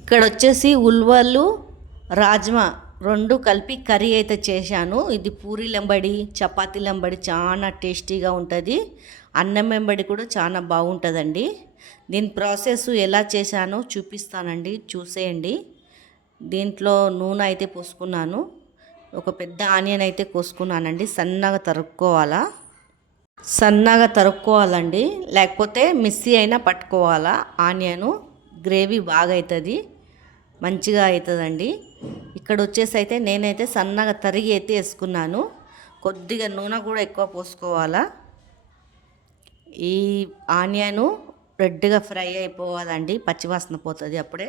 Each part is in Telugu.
ఇక్కడ వచ్చేసి ఉల్వలు రాజ్మా రెండు కలిపి కర్రీ అయితే చేశాను. ఇది పూరీలంబడి చపాతీలంబడి చాలా టేస్టీగా ఉంటుంది. అన్నం వెంబడి కూడా చాలా బాగుంటుందండి. దీని ప్రాసెస్ ఎలా చేశానో చూపిస్తానండి, చూసేయండి. దీంట్లో నూనె అయితే పోసుకున్నాను. ఒక పెద్ద ఆనియన్ అయితే కోసుకున్నానండి. సన్నగా తరుక్కోవాలండి, లేకపోతే మిక్సీ అయినా పట్టుకోవాలా. ఆనియను గ్రేవీ బాగా అవుతుంది, మంచిగా అవుతుందండి. ఇక్కడ వచ్చేసి అయితే నేనైతే సన్నగా తరిగి అయితే వేసుకున్నాను. కొద్దిగా నూనె కూడా ఎక్కువ పోసుకోవాలా. ఈ ఆనియను రెడ్గా ఫ్రై అయిపోవాలండి, పచ్చివాసన పోతుంది అప్పుడే.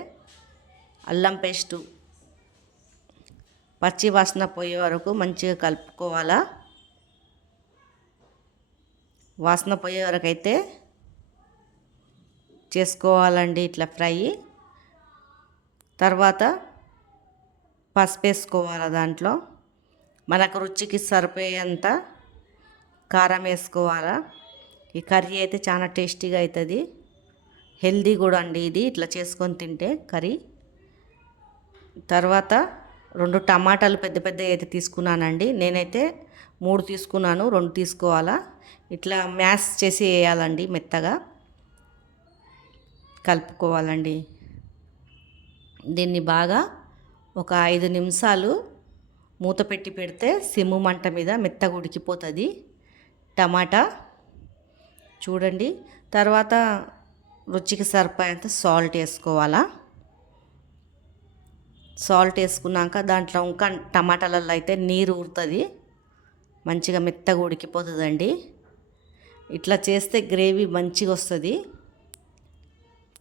అల్లం పేస్టు పచ్చివాసన పోయే వరకు మంచిగా కలుపుకోవాలా. వాసన పోయే వరకు అయితే చేసుకోవాలండి ఇట్లా ఫ్రై. తర్వాత పసుపు వేసుకోవాలి, దాంట్లో మనకు రుచికి సరిపోయేంత కారం వేసుకోవాలా. ఈ కర్రీ అయితే చాలా టేస్టీగా అవుతుంది, హెల్దీ కూడా అండి ఇది ఇట్లా చేసుకొని తింటే కర్రీ. తర్వాత 2 టమాటాలు పెద్ద పెద్ద అయితే తీసుకున్నానండి. నేనైతే 3 తీసుకున్నాను, 2 తీసుకోవాలా. ఇట్లా మ్యాష్ చేసి వేయాలండి, మెత్తగా కలుపుకోవాలండి. దీన్ని బాగా ఒక 5 నిమిషాలు మూత పెట్టి పెడితే సిమ్ము మంట మీద మెత్తగా ఉడికిపోతుంది టమాటా. చూడండి. తర్వాత రుచికి సరిపోయేంత సాల్ట్ వేసుకోవాలా. సాల్ట్ వేసుకున్నాక దాంట్లో ఇంకా టమాటాలలో అయితే నీరు ఊరుతుంది, మంచిగా మెత్తగా ఉడికిపోతుందండి. ఇట్లా చేస్తే గ్రేవీ మంచిగా వస్తుంది.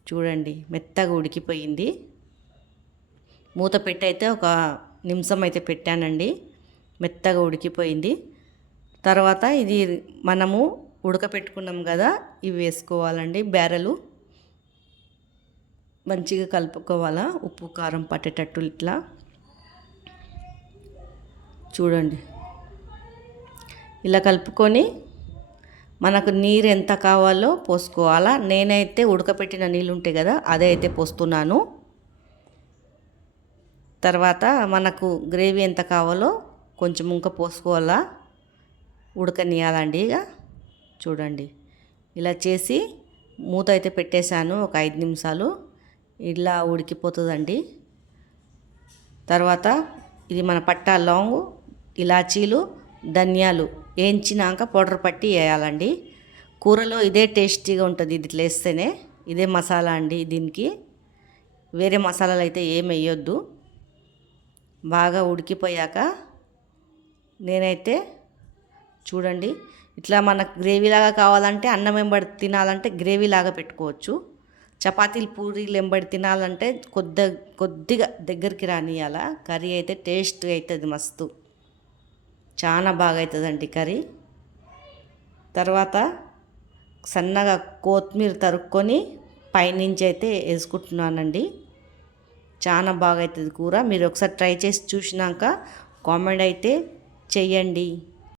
చూడండి, మెత్తగా ఉడికిపోయింది. మూత పెట్టి అయితే ఒక నిమిషం అయితే పెట్టానండి, మెత్తగా ఉడికిపోయింది. తర్వాత ఇది మనము ఉడకపెట్టుకున్నాం కదా, ఇవి వేసుకోవాలండి. బేరలు మంచిగా కలుపుకోవాలా, ఉప్పు కారం పట్టేటట్టు. ఇట్లా చూడండి, ఇలా కలుపుకొని మనకు నీరు ఎంత కావాలో పోసుకోవాలా. నేనైతే ఉడకపెట్టిన నీళ్ళు ఉంటాయి కదా, అదే అయితే పోస్తున్నాను. తర్వాత మనకు గ్రేవీ ఎంత కావాలో కొంచెం ఇంకా పోసుకోవాలా, ఉడకనియాలండి. ఇక చూడండి, ఇలా చేసి మూత అయితే పెట్టేశాను ఒక 5 నిమిషాలు. ఇలా ఉడికిపోతుందండి. తర్వాత ఇది మన పట్టా, లవంగు, ఇలాచీలు, ధనియాలు వేయించినాక పౌడర్ పట్టి వేయాలండి. కూరలో ఇదే టేస్టీగా ఉంటుంది, ఇది ఇట్లా వేస్తేనే. ఇదే మసాలా అండి దీనికి, వేరే మసాలాలు అయితే ఏం వేయొద్దు. బాగా ఉడికిపోయాక నేనైతే చూడండి, ఇట్లా మనకు గ్రేవీలాగా కావాలంటే అన్నం వెంబడి తినాలంటే గ్రేవీలాగా పెట్టుకోవచ్చు. చపాతీలు పూరీలు వెంబడి తినాలంటే కొద్దిగా దగ్గరికి రానియాల. కర్రీ అయితే టేస్ట్ అవుతుంది, మస్తు చాలా బాగా అవుతుందండి కర్రీ. తర్వాత సన్నగా కొత్తిమీర తరుక్కొని పైనుంచి అయితే వేసుకుంటున్నానండి. చాలా బాగా అవుతుంది కూర. మీరు ఒకసారి ట్రై చేసి చూసినాక కామెంట్ అయితే చెయ్యండి.